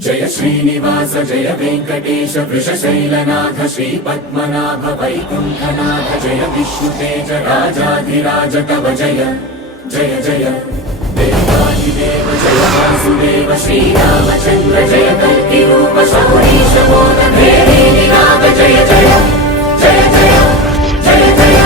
जय श्रीनिवास जय वेंकटेश वृषशैलनाथ श्रीपद्मनाभ वैकुंठनाथ जय विष्णुतेज राजाधिराज तव जय जय जय देवादिदेव जय वासुदेव श्रीरामचंद्र जय कल्कि रूप शौरीश बोध भेरी निनाद जय जय जय जय जय जय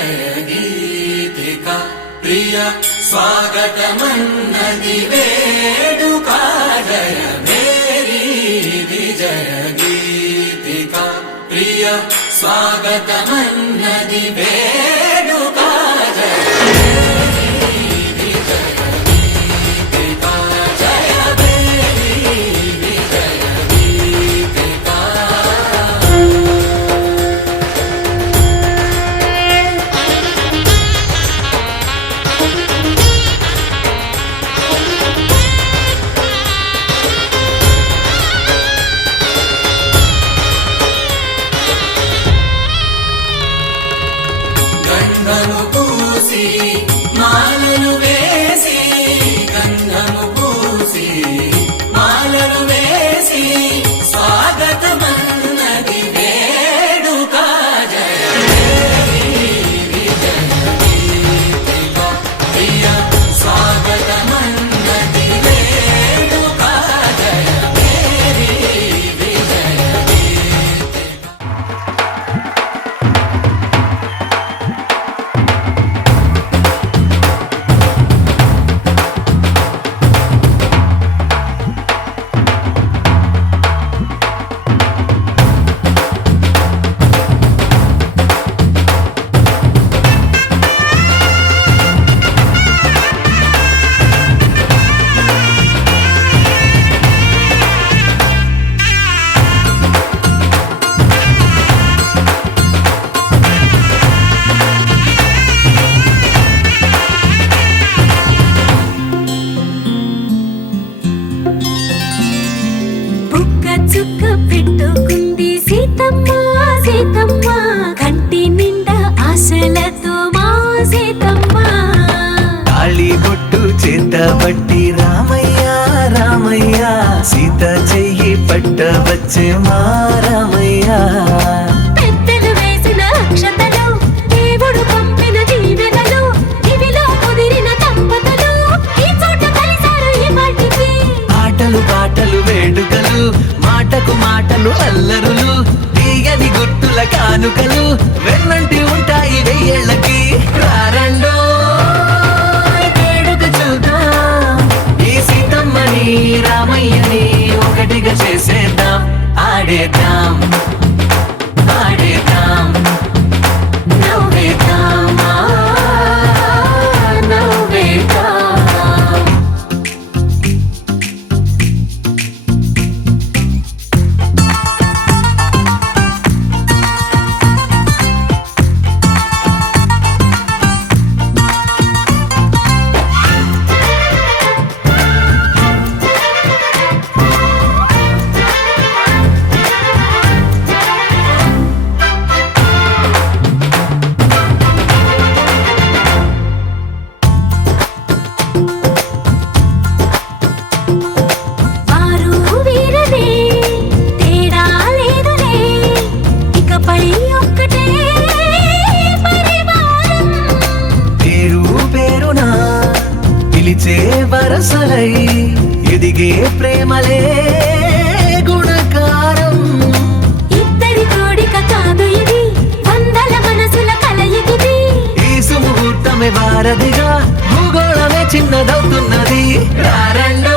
విజయ గీతిక ప్రియ స్వాగతమన్నది వేడుక జయ మేరీ విజయ గీతిక ప్రియ స్వాగతమన్నది వేడుక జయ గంధము పూసి మాలలు వేసి గంధము పూసి మాలలు వేసి స్వాగతమన్నది వేడుక జయ విజయ గీతిక ప్రియ స్వాగతమన్నది వేడుక జయ మేరీ విజయ చుక్క పెట్టుకుంది సీతమ్మ సీతమ్మ కంటి నిండా ఆశలతో మా సీతమ్మ తాళి బొట్టు చేత పట్టి రామయ్య రామయ్య సీత చెయ్యి పట్ట వచ్చే మా రామయ్య పెద్దలు వేసిన అక్షతలు దేవుడు పంపిన దీవెనలు ఇవిలో కుదిరిన దంపతులు ఈ చోట కలిసారు ఈ మాటికి ఆటలు పాటలు వేడుకలు మాటకు మాటలు అల్లరులు తీయని గుర్తుల కానుకలు వెన్నంటి ఉంటాయి వెయ్యేళ్ళకి రారండో వేడుక చూద్దాం ఈ సీతమ్మని రామయ్యని ఒకటిగా చేసేద్దాం ఆడేద్దాం ఆడేద్దాం నవ్వేద్దాం నవ్వేద్దాం వారు వీరనే తేడా లేదులే ఇకపై ఒక్కటే పరివారం పేరు పేరునా పిలిచే వరసలై ఎదిగే ప్రేమలే గుణకారం ఇద్దరి కోడిక కాదు ఇది వందల మనసుల కలయికిది ఈ సుముహూర్తమే వారధిగా భూగోళమే చిన్నదవుతున్నది రారండో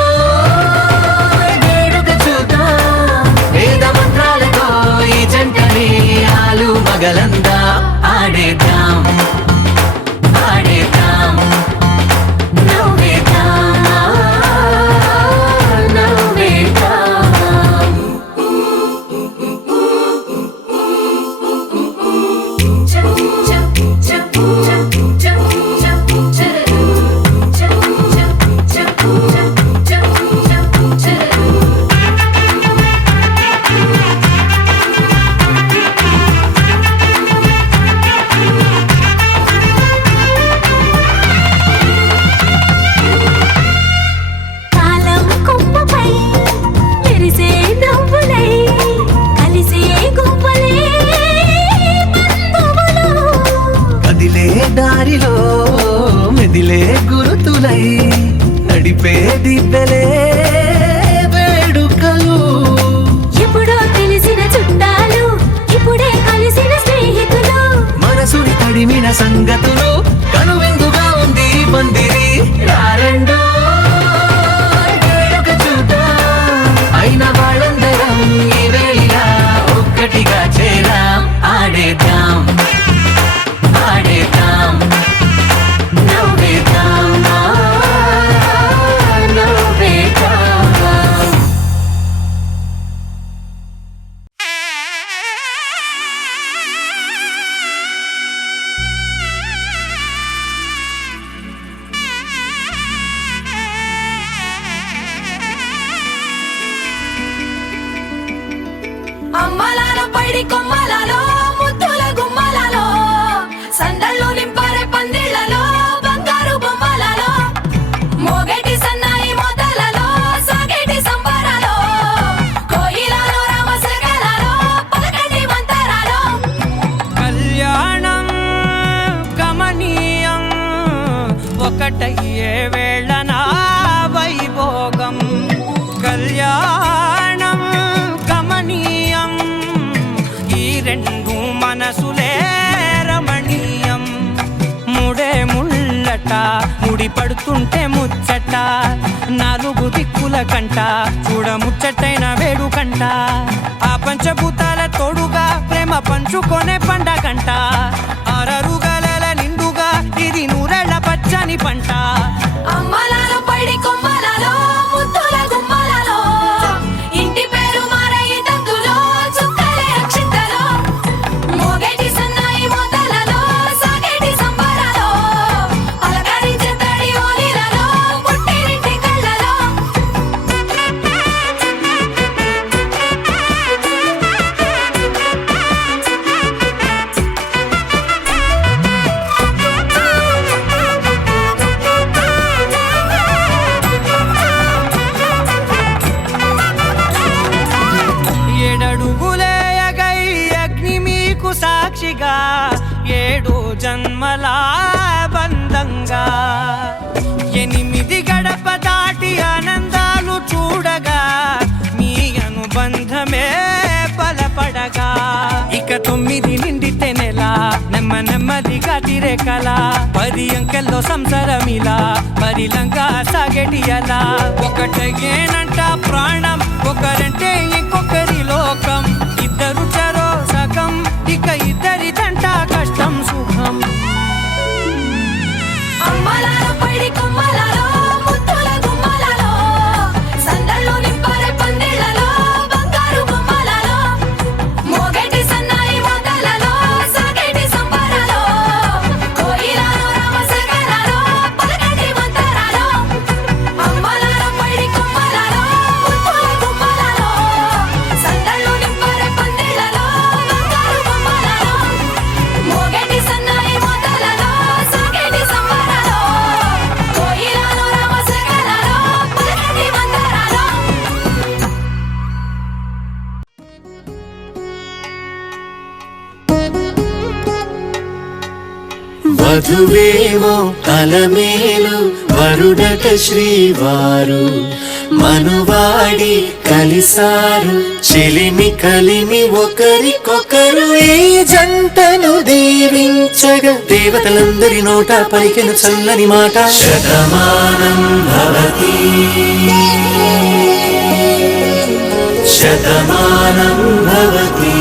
వేడుక చూద్దాం వేద మంత్రాలతో ఈ జంటని ఆలు మగలందా ఆడేద్దాం ఆడేద్దాం నవ్వేద్దాం నవ్వేద్దాం కాలం కొమ్మపై మెరిసే నవ్వులై కలిసే గువ్వలే బంధువులు కదిలే దారిలో మెదిలే గురుతులై నడిపే దివ్వెలే వేడుకలు ఎప్పుడో తెలిసిన చుట్టాలు ఇప్పుడే కలిసిన స్నేహితులు మనసుని తడిమిన సంగతులు కనువిందుగా ఉంది పందిరి రారండో వేడుక చూద్దాం అయిన వాళ్ళందరం ఈ వేళ ఒక్కటిగా చేరాం ఆడేద్దాం ఆడేద్దాం నవ్వేద్దాం నవ్వేద్దాం అమ్మలాలో పైడి కొమ్మలలో ముద్దుల గుమ్మలలో సందళ్ళు నింపారే పందిళ్లలో బంగారు బొమ్మలలో మోగేటి సన్నాయి మోతలలో సాగేటి సంబరాలో కోయిలలో రామసగలలో పలకటి మంతరాలో కళ్యాణం గమనీయం ఒకటయ్యే వేళనా వైభోగం కళ్యాణం గమనీయం ఈ రెండు మనసులే రమణీయం ముడే ముళ్ళట ముడి పడుతుంటే ముచ్చట నాలుగు దిక్కుల కంట చూడ ముచ్చటైన వేడుకంట ఆ పంచభూతాల తోడుగా ప్రేమ పంచుకొనే పండగంట ఆరరుగల నిండుగా ఇది నూరెళ్ళ పచ్చని పంట అమ్మలాలో పైడి కొమ్మలలో ముద్దుల గుమ్మలలో ఇంటి పేరు మారయి తందులో చుక్కలే అక్షింతలో మోగేటి సన్నాయి మోతలలో సాగేటి సంబరాలో పలకరించే తడి ఓలిలలో పుట్టినింటి కళ్ళలో ఏడడుగులేయగై అగ్ని మీకు సాక్షిగా ఏడు జన్మల బంధంగా ఎనిమిది గడప దాటి ఆనందాలు చూడగా మీ అనుబంధమే బలపడగా ఇక 9 నిండితే నెల నెమ్మదిగా తిరే కల 10 అంకెల్లో సంసారమిలా పరిలంగా సాగేటియలా ఒకటేనంట ప్రాణం ఒకరంటే ఇంకొకరి లోకం ఇద్దరు చరో సగం ఇక ఇద్దరిదంట కష్టం సుఖం అమ్మలాలో పైడి కొమ్మలలో ముద్దుల గుమ్మలలో సందళ్ళు నింపారే పందిళ్లలో బంగారు బొమ్మలలో మోగేటి సన్నాయి మోతలలో సాగేటి సంబరాలో కోయిలలో రామసగలలో పలకటి మంతరాలో అమ్మలాలో పైడి కొమ్మలలో ముద్దుల గుమ్మలలో సందళ్ళు నింపారే పందిళ్లలో బంగారు బొమ్మలలో మోగేటి సన్నాయి మోతలలో సాగేటి సంబరాలో కోయిలలో రామసగలలో పలకటి మంతరాలో వధువేమో అలమేలు వరుడట శ్రీవారు మనువాడి కలిసారు చెలిమి కలిమి ఒకరికొకరు ఈ జంటను దీవించగా దేవతలందరి నోట పలికిన చల్లని మాట శతమానం భవతి శతమానం భవతి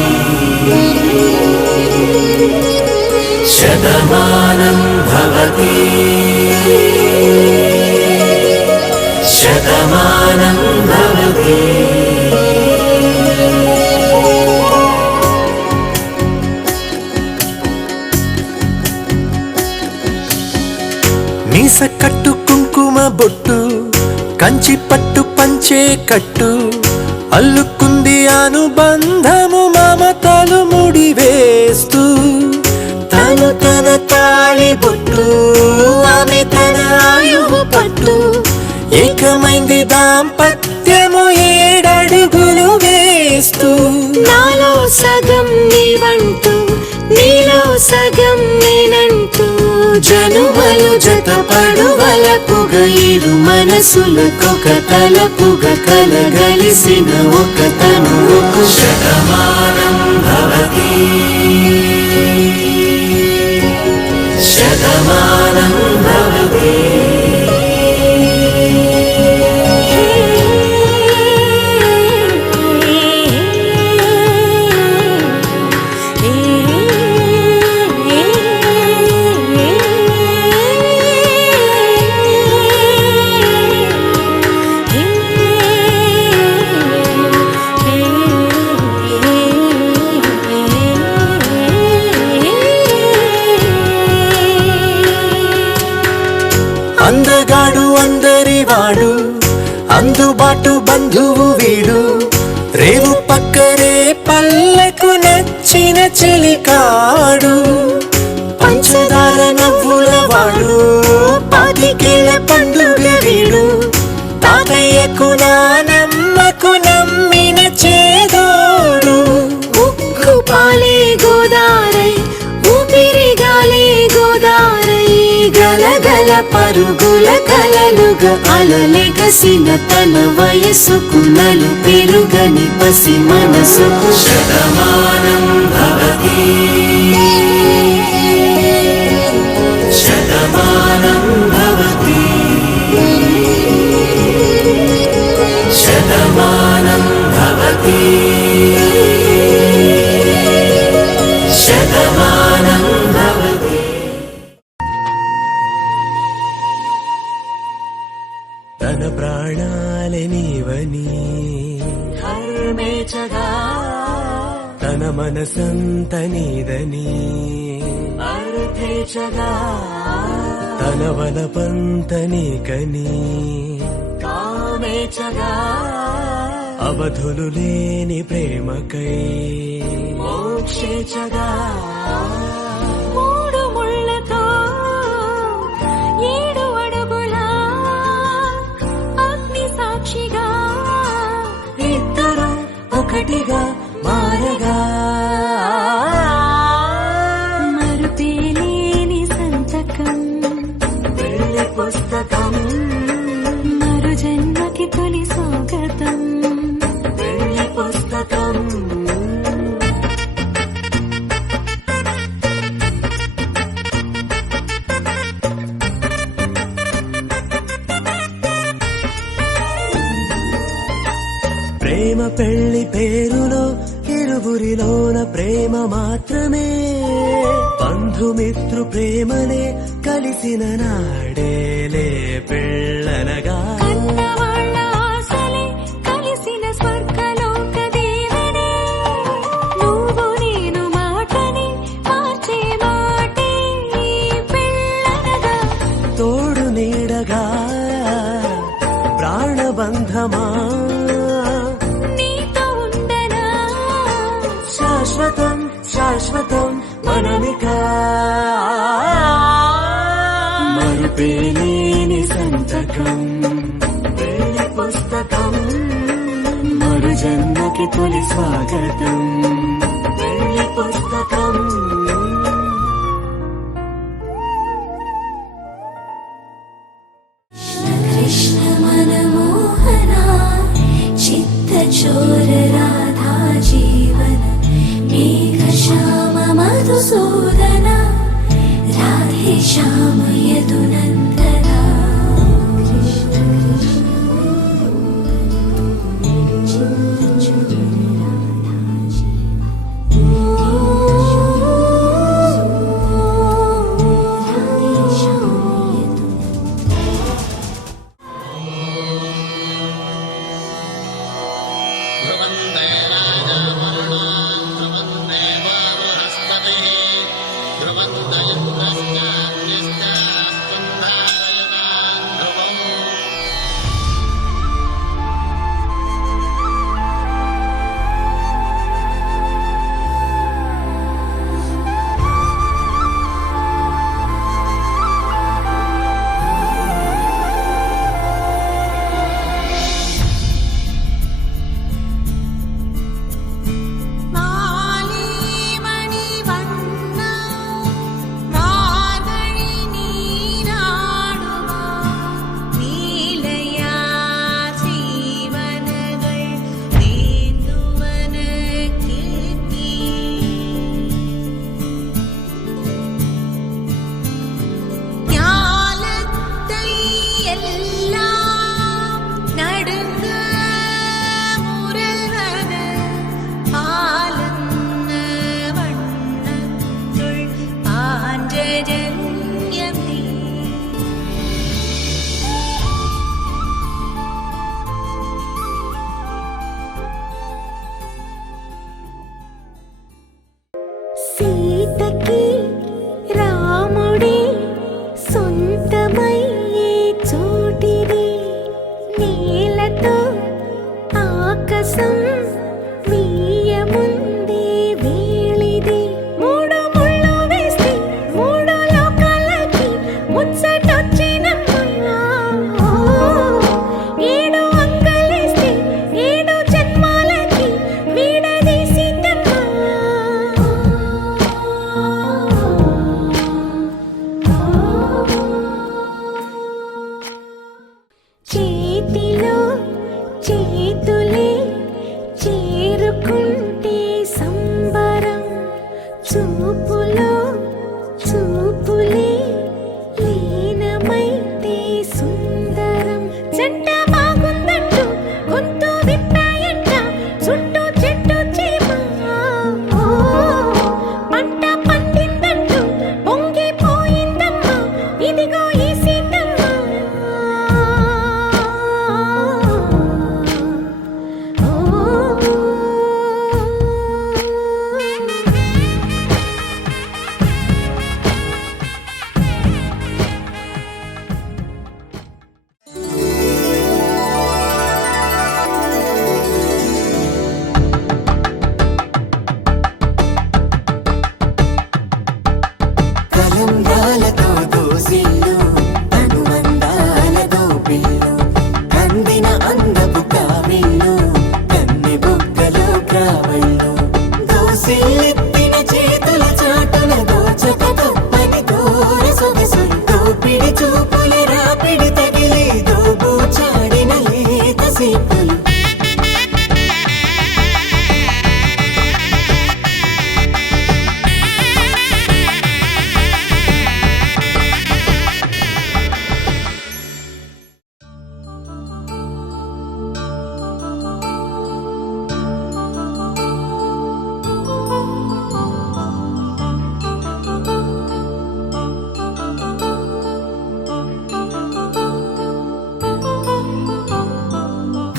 శతమానం భవతి శతమానం భవతి మీస కట్టు కుంకుమ బొట్టు కంచి పట్టు పంచే కట్టు అల్లుకుంది అనుబంధము మమతలు ముడివేస్తూ తను తన తాళి బొట్టు ఆమె తన ఆయువు పట్టు ఏకమైంది దాంపత్యము 7 అడుగులు వేస్తూ నాలో సగం నీవంటూ నీలో సగం నేనంటూ జనుమలు జతపడువలపుగ ఇరు మనసులకొక తలపుగ కలగలిసిన ఒక తనువుకు శతమానం భవతి శతమానం భవతి అందగాడు అందరివాడు అందుబాటు బంధువు వీడు రేవు పక్కరే పల్లెకు నచ్చిన చెలికాడు పంచదార నవ్వుల వాడు పాతికేళ్ల పండుగ వీడు తాతయ్యకు నానమ్మకు నమ్మిన చేదోడు ఉక్కు పాలే గోదారై ఊపిరిగాలే గోదారై గలగల పరుగుల కలలుగా అలలెగసిన తన వయసుకు నలు పెరుగని పసి మనసుకు శతమానం భవతి శతమానం భవతి శతమానం భవతి శతమానం భవతి తన ప్రాణాలే నీవని హర్మేచగా తన మనసంత నీదని అర్థేచగా తన వలపంత నీకని కామేచగా అవధులు లేని ప్రేమకై మోక్షేచగా మూడు ముళ్ళతో 7 అడుగుల అగ్ని సాక్షిగా ఇద్దరు ఒకటిగా మారగా మరుపేలేని సంతకం వెళ్ళి పుస్తకం మరు జన్మకి తొలి స్వాగతం వెళ్ళి పుస్తకం ప్రేమ పెళ్లి పేరులో ఇరువురిలోన ప్రేమ మాత్రమే బంధుమిత్రు ప్రేమనే కలిసిన నాడేలే పెళ్ళనగా కన్నవాళ్ళ ఆశలే కలిసిన స్వర్గలోక దేవనే నువ్వు నేను మాటని మార్చే మాటే పెళ్ళనగా తోడు నీడగా ప్రాణబంధమా నీతో ఉండనా శాశ్వతం శాశ్వతం మనమిక మరుపేలేని సంతకం వెళ్ళి పుస్తకం మరు జన్మకి తొలి స్వాగతం వెళ్ళి పుస్తకం కృష్ణ మనమోహన చిత్తచోర రాధా జీవన మేఘ శ్యామ మధుసూదన రాధే శ్యామ యదునందన ధ్రువందయత్రశ్చాన్యశ్చ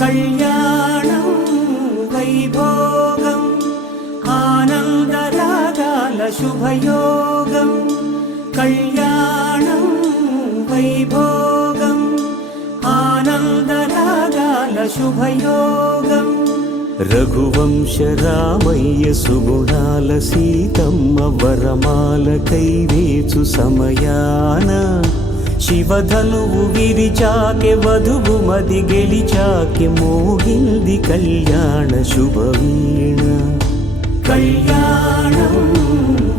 కళ్యాణం వైభోగం ఆనందరాగాల శుభయోగం కళ్యాణం వైభోగం ఆనందరాగాల శుభయోగం రఘువంశ రామయ్య సుగుణాల సీతమ్మ వరమాల కైవేచు సమయాన శివధనువు విరిచాకె వధువు మది గెలిచాకె మోగింది కళ్యాణ శుభవీణ కళ్యాణం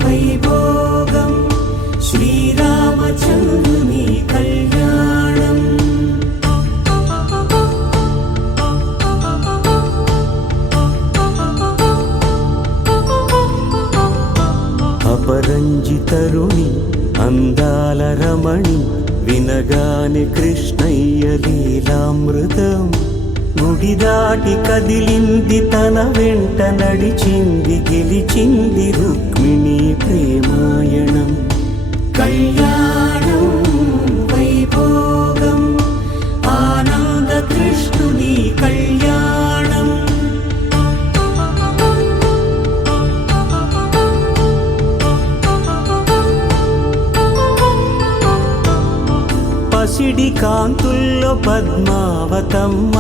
వైభోగం శ్రీరామచంద్రుని కళ్యాణం అపరంజి తరుణి అందాల రమణి వినగాని కృష్ణయ్య లీలామృతం గుడి దాటి కదిలింది తన వెంట నడిచింది గెలిచింది రుక్మిణి ప్రేమాయణం కళ్యాణం వైభోగం ఆనంద కృష్ణుని కళ్యాణం పసిడి కాంతుల్లో పద్మావతమ్మ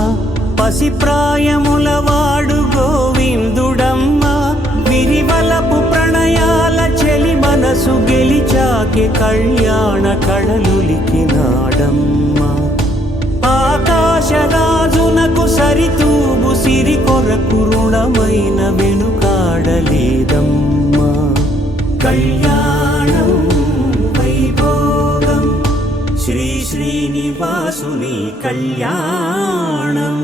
పసిప్రాయముల వాడు గోవిందుడమ్మ విరివలపు ప్రణయాల చెలి మనసు గెలిచాకె కళ్యాణ కళలులికినాడమ్మ ఆకాశరాజునకు సరితూబు సిరి కొరకు రుణమైన వెనుకాడలేదమ్మ కళ్యాణం వైభోగం శ్రీ శ్రీనివాసుని కళ్యాణం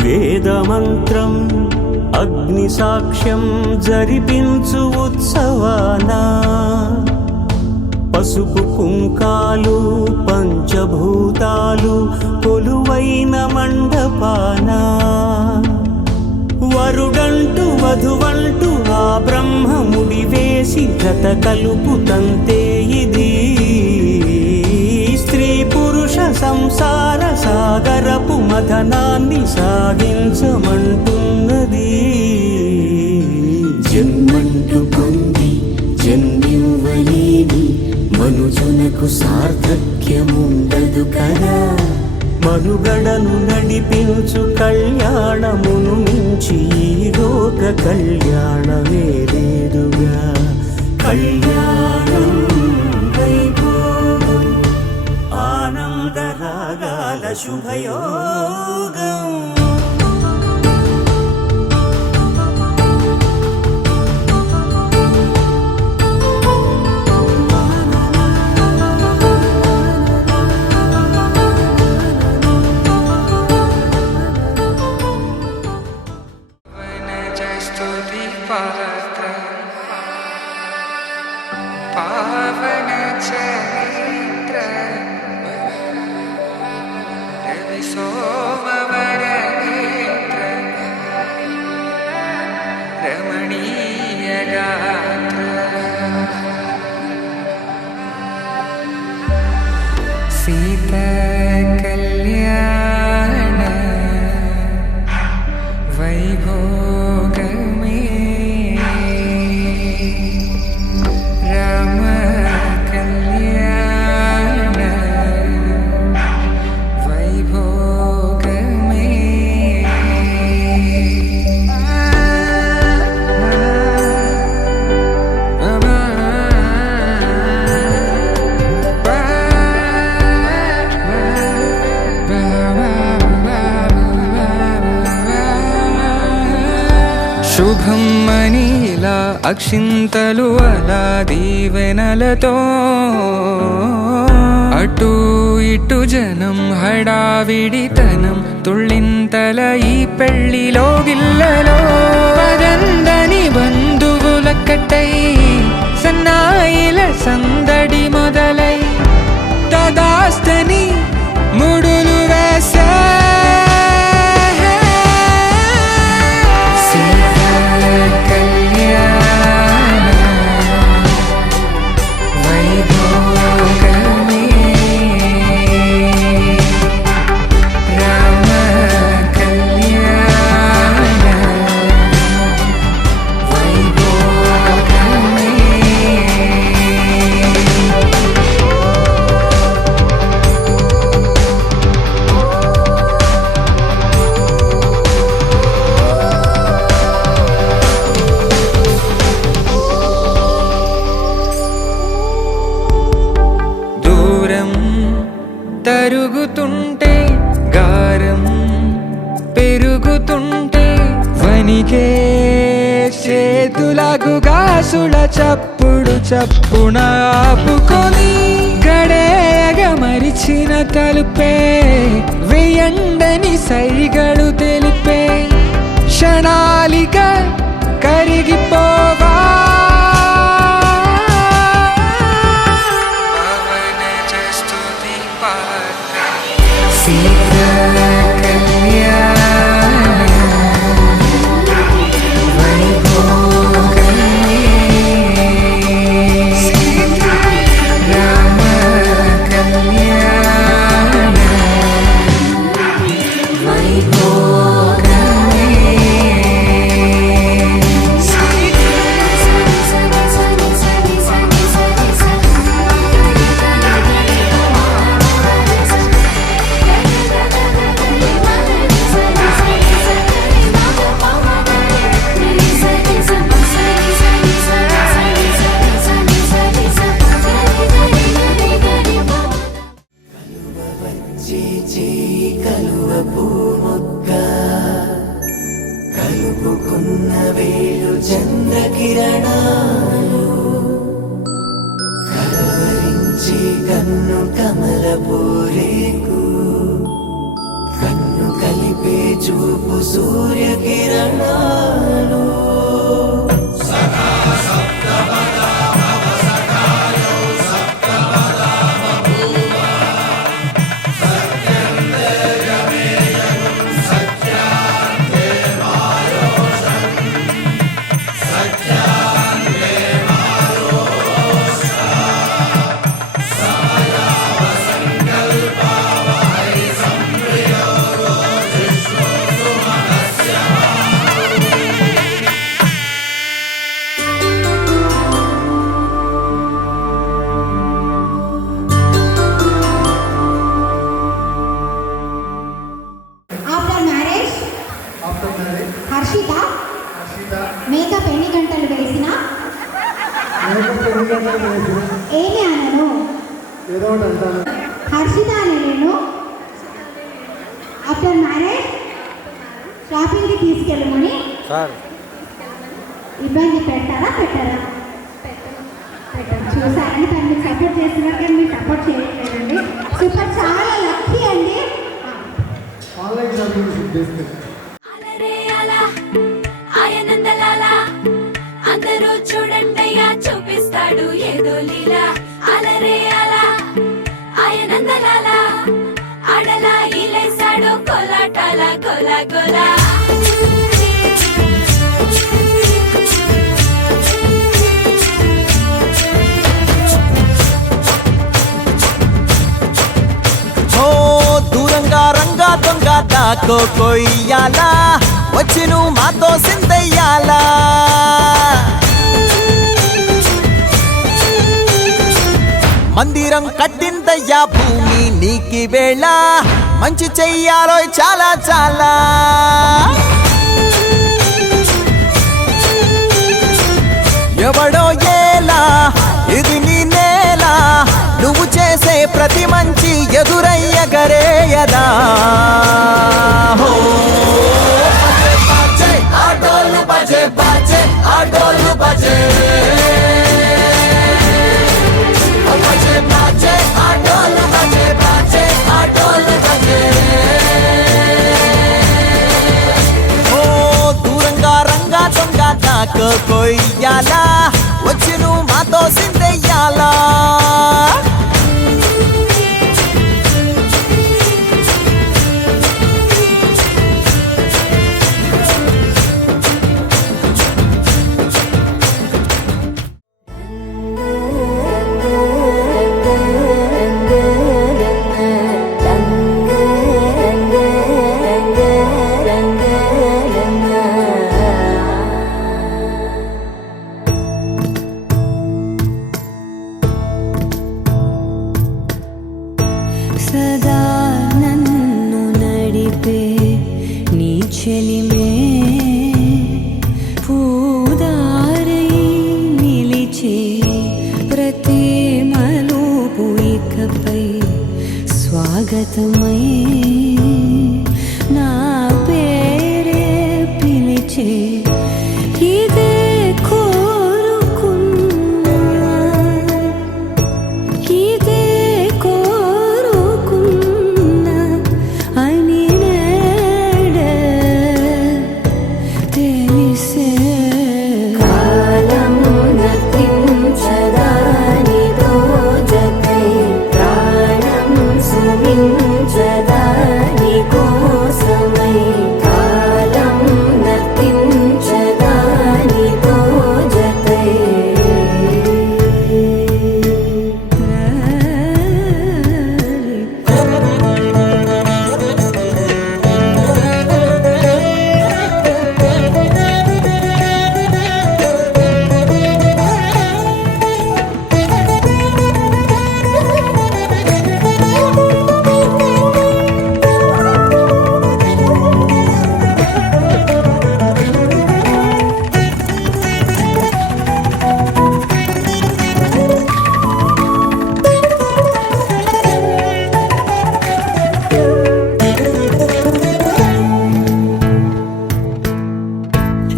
వేదమంత్రం అగ్ని సాక్ష్యం జరిపించు ఉత్సవానా పసుపు కుంకాలు పంచభూతాలు కొలువైన మండపాన వరుడంటూ వధువంటూ ఆ బ్రహ్మముడి వేసి జత కలుపుతంతే ఇది స్త్రీ పురుష సంసార సాగరపు మథనాన్ని సాగించమంటున్నది జన్మంటూ పొంది జన్మివ్వలేని మనుజునకు సార్థక్యముండదు కదా మనుగడను నడిపించు కళ్యాణమును మించి ఈ లోక కళ్యాణమే లేదుగా కళ్యాణం వైభోగం ఆనందరాగాల శుభయోగం पावन चरित्र रवि सोमवर नेत्र रमणीय गात्र सीता कल्याण वैभोग శుభం మనీలా అక్షింతలు అలా దీవెనలతో అటు ఇటు జనం హడావిడితనం తుళ్ళింతల ఈ పెళ్లిలో గిల్లలో పదందని బంధువులక్కటై సన్నాయిల సందడి మొదలై తదాస్తని ముడులు తరుగుతుంటే గారం పెరుగుతుంటే వనికే చేతులకు గాసుల చప్పుడు చప్పున ఆపుకొని గడేయగ మరిచిన తలుపే వేయండని సైగడు తెలిపే క్షణాలిక కరిగిపోవా కలువ పూమొక్క కలుపుకున్న వేళు చంద్రకిరణాలు కలవరించి కన్ను కమల పూరేకు కన్ను కలిపే చూపు సూర్యకిరణాలు హర్షిత మేకప్ ఎన్ని గంటలు వేసినా ఏమి అనను హర్షిత అనలేను. ఆఫ్టర్ మ్యారేజ్ షాపింగ్కి తీసుకెళ్ళమని ఇబ్బంది పెట్టారా పెట్టరు చూసారని తను మీకు సపోర్ట్ చేస్తున్నారు కానీ మీరు సపోర్ట్ చేయట్లేదండి. సూపర్, చాలా లక్కీ అండి. అలరే అలా ఆయనందలాలా అందరూ చూడండయ్యా చూపిస్తాడు ఏదో లీలా. అలరే అలా ఆయనందలాలా అడలా ఇలేసాడు కోలాటాల గోలా గోలా. దూరంగా రంగా దొంగ దాకో కొయ్యాలా వచ్చి నువ్వు మాతో సిందయ్యాలా. మందిరం కట్టిందయ్యా భూమి నీకి వేళ మంచి చెయ్యాలో చాలా చాలా. ఎవడో ఏలా ఇది నీ నేల నువ్వు చేసే ప్రతి మంచి ఎదురయ్యగరేయదా. ఆటోలు బజే బాజే ఆటోలు బజే బజే బాజే ఆటోలు బజే బాజే ఆటోలు బజే. ఓ దూరంగా రంగా దొంగ దాకో కొయ్యాలా వచ్చి నువ్వు మాతో సిందెయ్యాలా. సదా నన్ను నడిపే నీ చెలిమే పూదారై నిలిచే ప్రతి మలుపు ఇకపై స్వాగతం. శాశ్వతమై నా పేరే పిలిచే ఇదే కోరుకున్నా ఇదే కోరుకున్నా అని నేడే తెలిసే కాలము నతించదానిదో జతై ప్రాణం సుమించదాని కోసమై కాలం నతించదానిదో జతై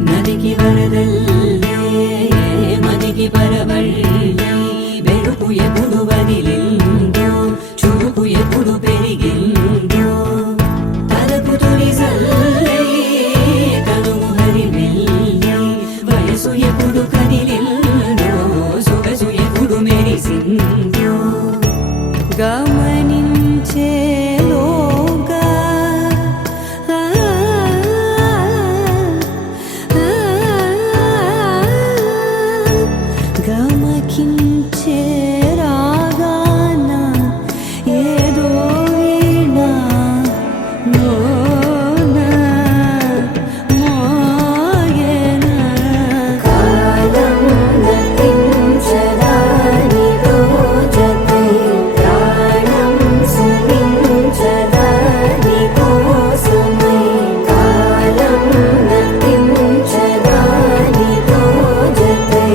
నదికి వరదల్లే మదికి పరవళ్ళే వెలుపు ఎప్పుడు వదిలిందో చురుకు ఎప్పుడు పెరిగిందో తలపు తొలి సల్లే కనుము హరిమెల్లే వయసు ఎప్పుడు కదిలిందో సొగసు ఎప్పుడు మెరిసిందో గమనించేలోగా గమకించే రాగాన ఏదో వీణా మోనా మోయేనా కాలం నతించదానిదో జతై ప్రాణం సుమించదాని కోసమై కాలం నతించదానిదో జతై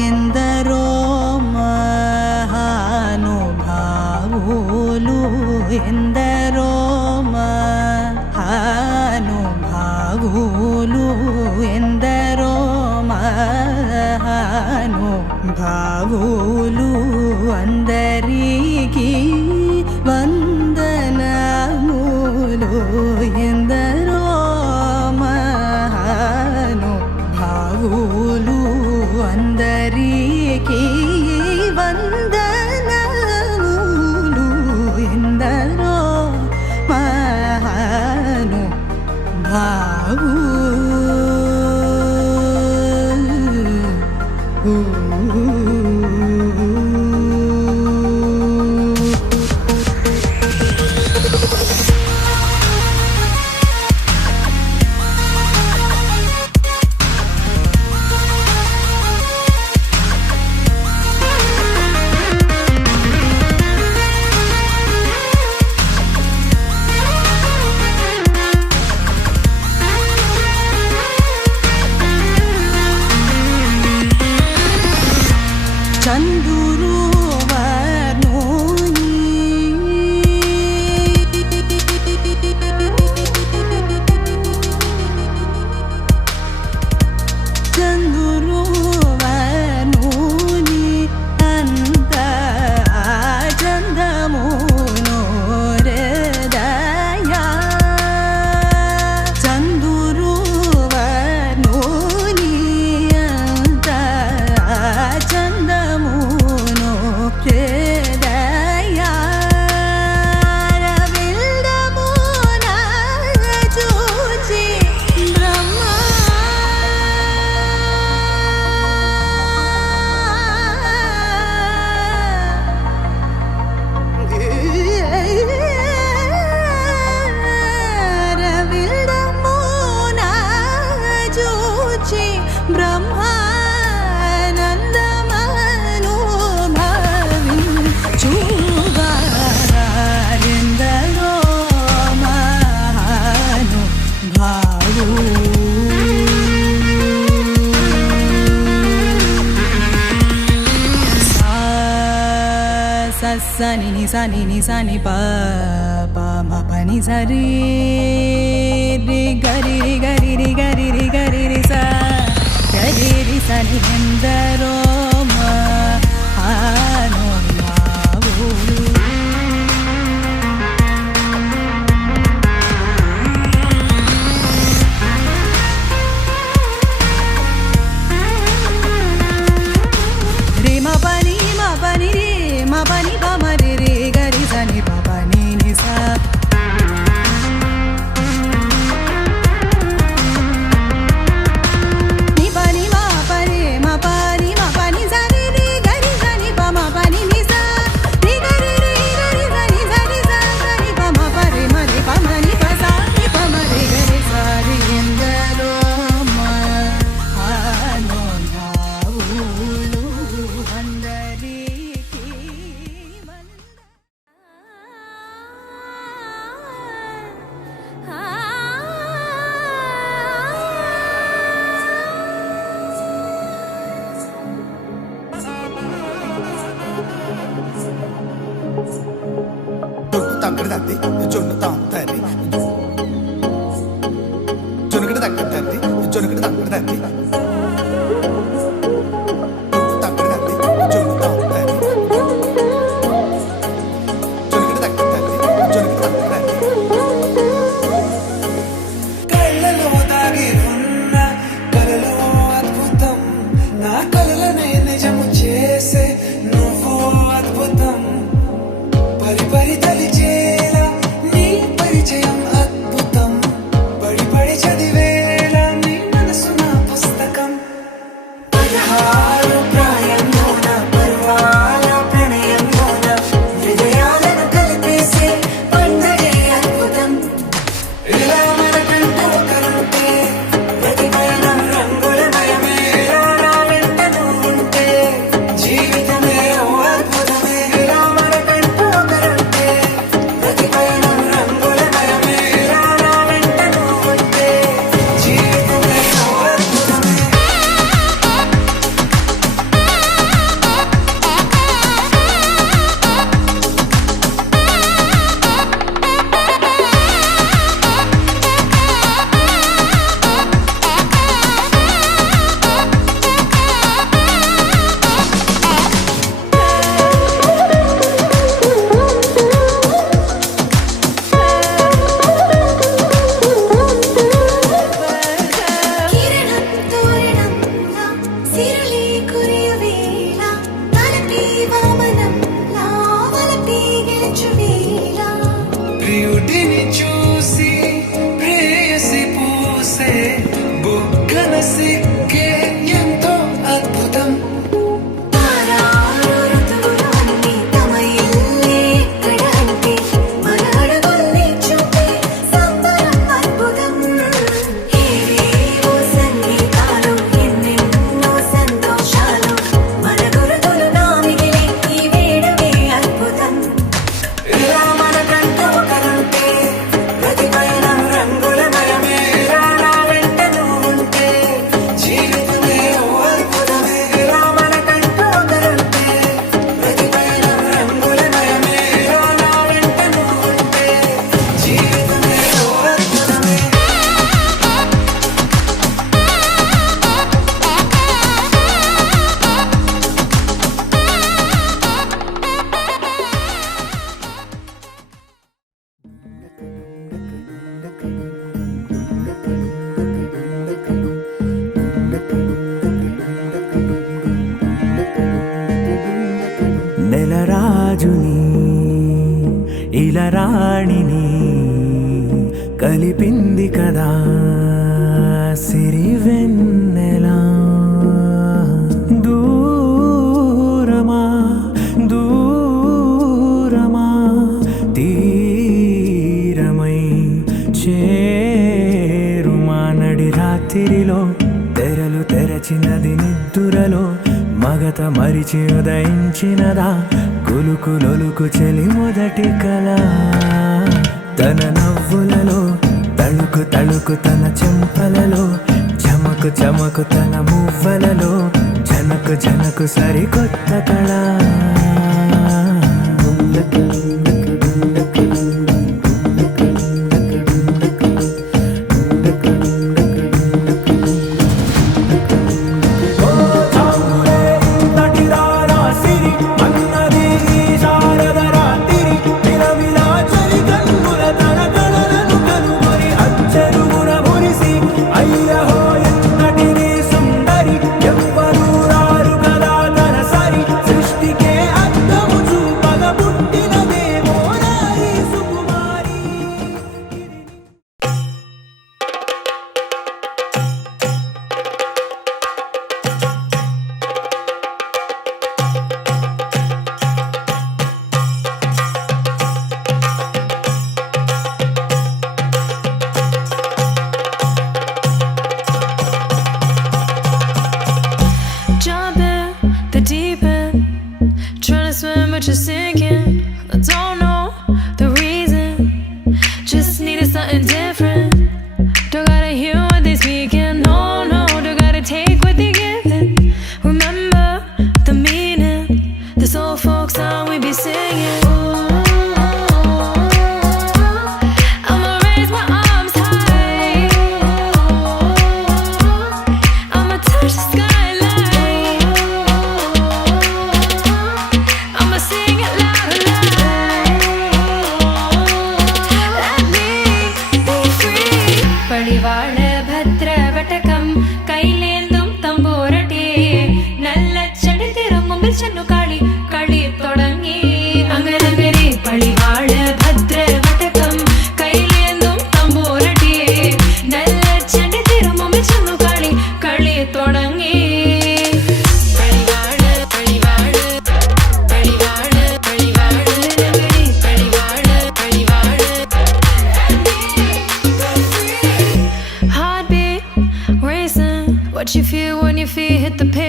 ఎందరో మహానుభావులు ఎందరో మహానుభావులు ఎందరో మహానుభావులు అందరికీ వందనములు ఎందరో మహానుభావులు అందరికీ వందనములు ఎందరో మహానుభావులు. ni pa pa ma pa ni sa re re ga ri sa ni endaro ma no mavu re ma pa ni re ma pa ni pa ma re re ga ri sa ni pa pa ni sa నెలరాజుని ఇలరాణిని కలిపింది కదా సిరివెన్నెలా దూరమా దూరమా తీరమై చేరుమా నడి రాత్రిలో తెరలు తెరచినది నిద్దురలో మగత మరిచి ఉదయించినదా కులుకు లొలుకు చెలి మొదటి కళ తన నవ్వులలో తళుకు తళుకు తన చెంపలలో చమకు చమకు తన మువ్వలలో జనకు జనకు సరికొత్త కళ Jump in the deep end, trying to swim but you're sinking. I don't know the reason, just needed something different. Don't gotta hear what they speaking, no, no, don't gotta take what they giving. Remember the meaning, this old folk song we be singing. I'ma raise my arms high, I'ma touch the skyline, I'ma sing it loud and loud. Let me be free. പടിവാള ഭദ്രവടകം കൈലേന്തും തമ്പൂരട്ടി നല്ല ചെടി തിരുമുമ്പിൽ ചെന്നു കളി കളി തുടങ്ങി അങ്ങനെ പടിവാള ഭദ്രവടകം കൈലേന്തും തമ്പൂരട്ടി നല്ല ചെടി തിരുമുമ്പിൽ ചെന്നു കളി കളി തുടങ്ങി പടിവാള പടിവാള പടിവാള പടിവാള പടിവാള പടിവാള Heartbeat racing, what you feel when your feet hit the pavement.